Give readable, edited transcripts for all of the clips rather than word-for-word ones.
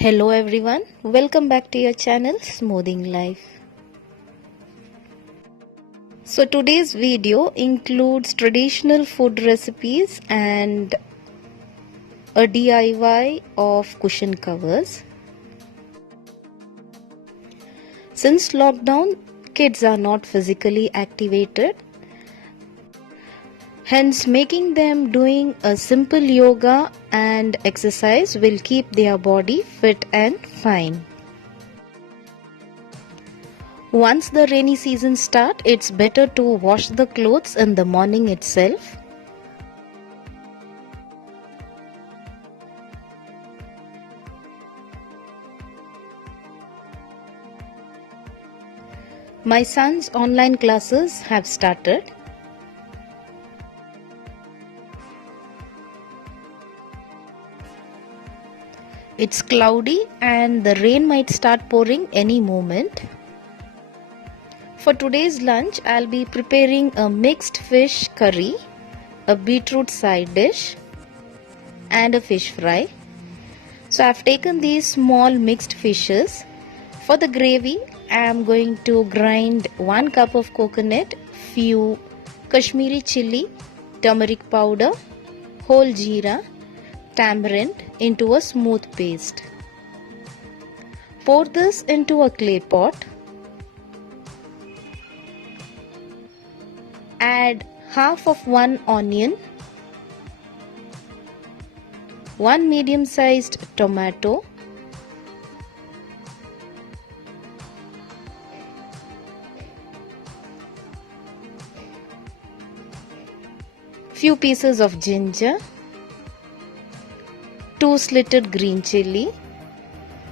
Hello everyone, welcome back to your channel Smoothing Life. So today's video includes traditional food recipes and a DIY of cushion covers. Since lockdown, kids are not physically activated. Hence, making them doing a simple yoga and exercise will keep their body fit and fine. Once the rainy season starts, it's better to wash the clothes in the morning itself. My son's online classes have started. It's cloudy and the rain might start pouring any moment. For today's lunch, I'll be preparing a mixed fish curry, a beetroot side dish, and a fish fry. So I've taken these small mixed fishes. For the gravy, I am going to grind 1 cup of coconut, few Kashmiri chili, turmeric powder, whole jeera, tamarind into a smooth paste. Pour this into a clay pot. Add half of 1 onion, 1 medium-sized tomato, few pieces of ginger, 2 slitted green chilli,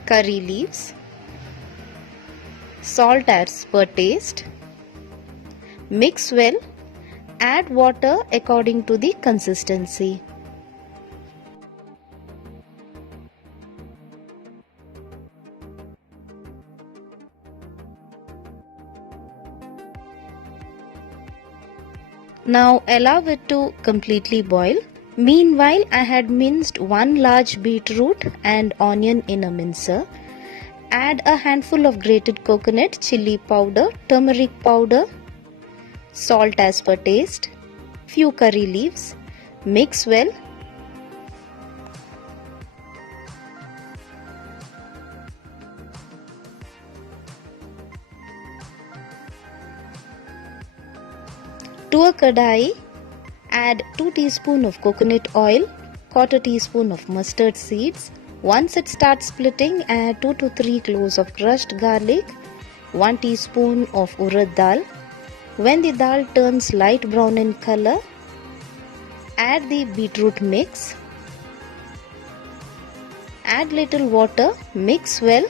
curry leaves, salt as per taste. Mix well. Add water according to the consistency. Now allow it to completely boil. Meanwhile, I had minced 1 large beetroot and onion in a mincer. Add a handful of grated coconut, chili powder, turmeric powder, salt as per taste, few curry leaves. Mix well. To a kadai, add 2 teaspoons of coconut oil, 1/4 teaspoon of mustard seeds. Once it starts splitting, add 2 to 3 cloves of crushed garlic, 1 teaspoon of urad dal. When the dal turns light brown in color, add the beetroot mix. Add little water, mix well.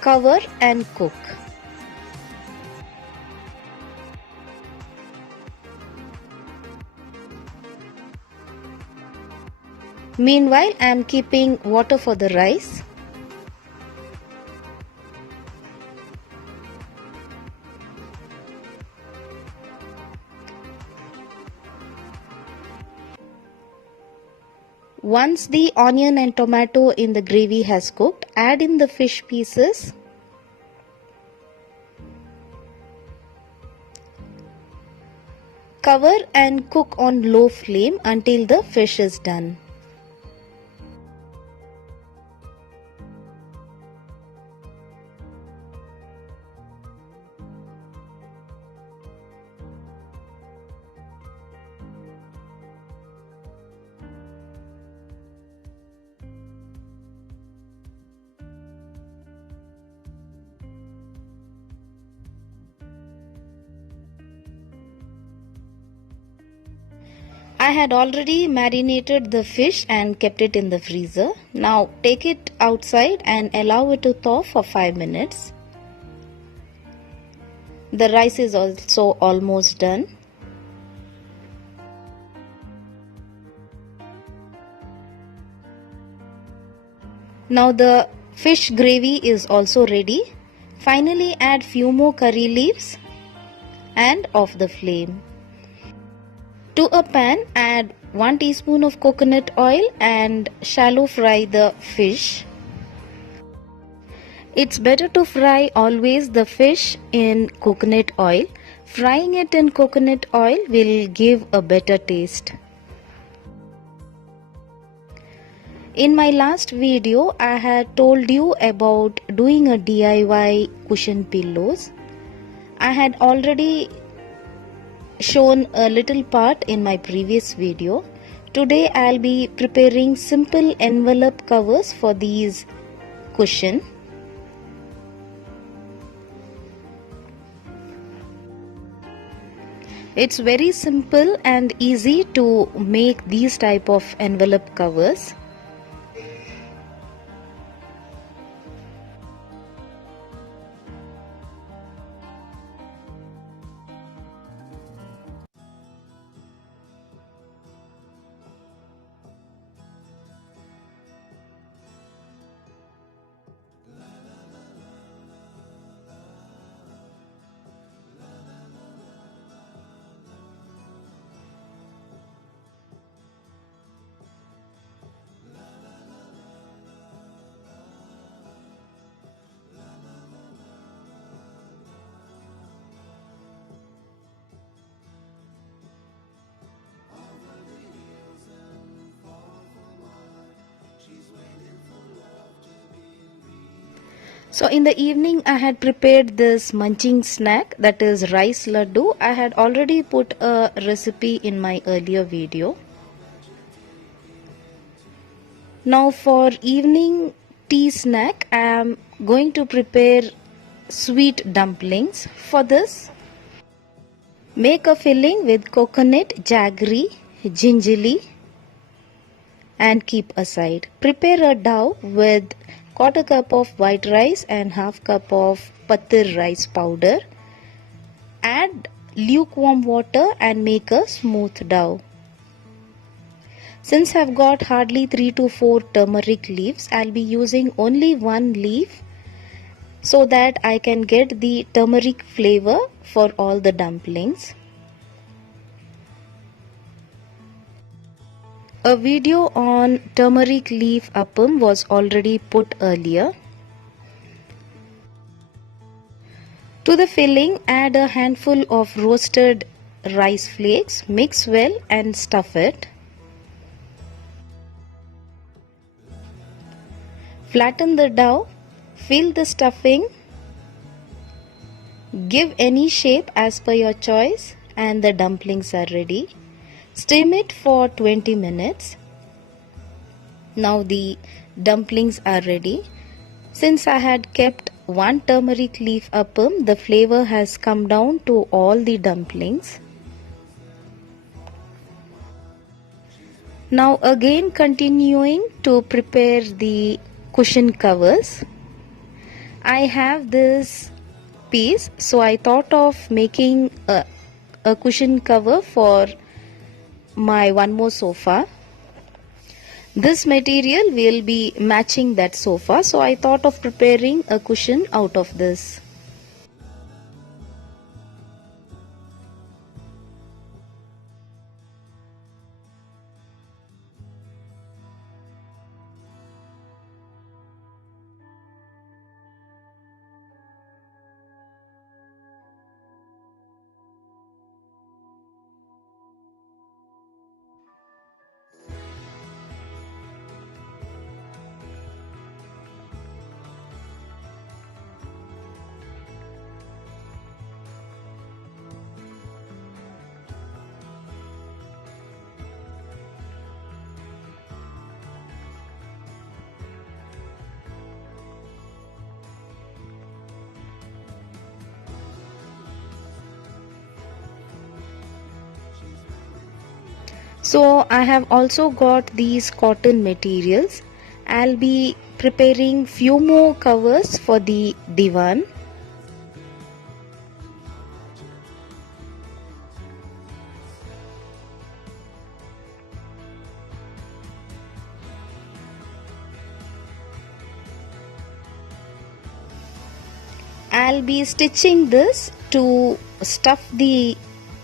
Cover and cook. Meanwhile, I am keeping water for the rice. Once the onion and tomato in the gravy has cooked, add in the fish pieces. Cover and cook on low flame until the fish is done. I had already marinated the fish and kept it in the freezer. Now take it outside and allow it to thaw for 5 minutes. The rice is also almost done. Now the fish gravy is also ready. Finally add few more curry leaves and off the flame. To a pan, add 1 teaspoon of coconut oil and shallow fry the fish. It's better to fry always the fish in coconut oil. Frying it in coconut oil will give a better taste. In my last video, I had told you about doing a DIY cushion pillows. I had already shown a little part in my previous video. Today I'll be preparing simple envelope covers for these cushions. It's very simple and easy to make these type of envelope covers. So in the evening I had prepared this munching snack, that is rice laddu. I had already put a recipe in my earlier video. Now for evening tea snack I am going to prepare sweet dumplings. For this, make a filling with coconut, jaggery, gingerly and keep aside. Prepare a dough with 1/4 cup of white rice and 1/2 cup of patir rice powder. Add lukewarm water and make a smooth dough. Since I've got hardly 3 to 4 turmeric leaves, I'll be using only one leaf so that I can get the turmeric flavor for all the dumplings. A video on turmeric leaf appam was already put earlier. To the filling, add a handful of roasted rice flakes, mix well and stuff it. Flatten the dough, fill the stuffing, give any shape as per your choice and the dumplings are ready. Steam it for 20 minutes. Now the dumplings are ready. Since I had kept one turmeric leaf appam, the flavor has come down to all the dumplings. Now again continuing to prepare the cushion covers. I have this piece, so I thought of making a cushion cover for my one more sofa. This material will be matching that sofa, so I thought of preparing a cushion out of this. So I have also got these cotton materials. I'll be preparing few more covers for the divan. I'll be stitching this to stuff the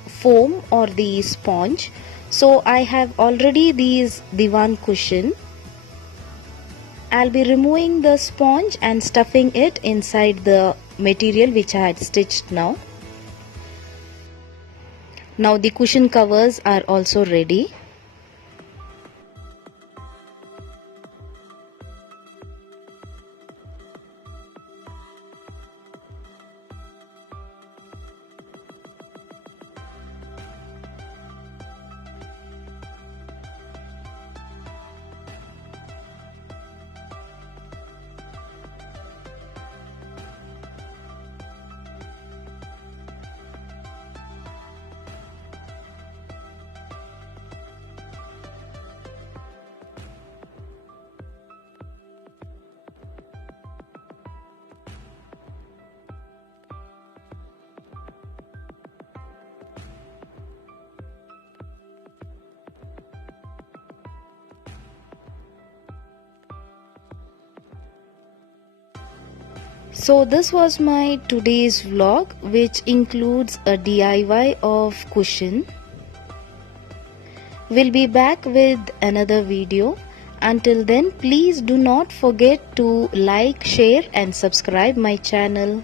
foam or the sponge. So I have already these divan cushion. I'll be removing the sponge and stuffing it inside the material which I had stitched now. Now the cushion covers are also ready. So this was my today's vlog, which includes a DIY of cushion. We'll be back with another video. Until then, please do not forget to like, share and subscribe my channel.